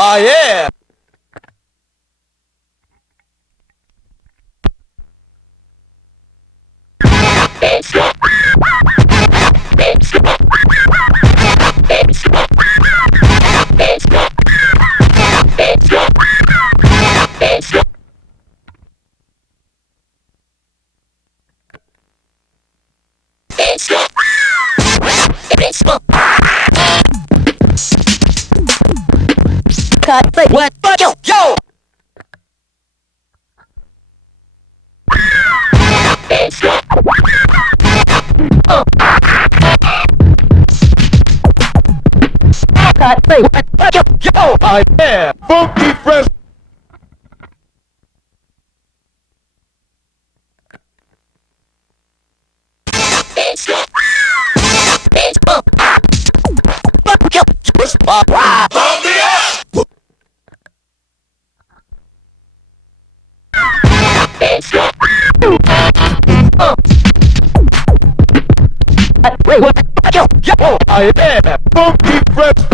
Oh yeah. Cut. Wait, what? Yo, yo. Cut. Wait, what? Yo, yo. Oh yeah. Funky fresh. Wait, what? Yo, yo. Oh yeah. Funky fresh.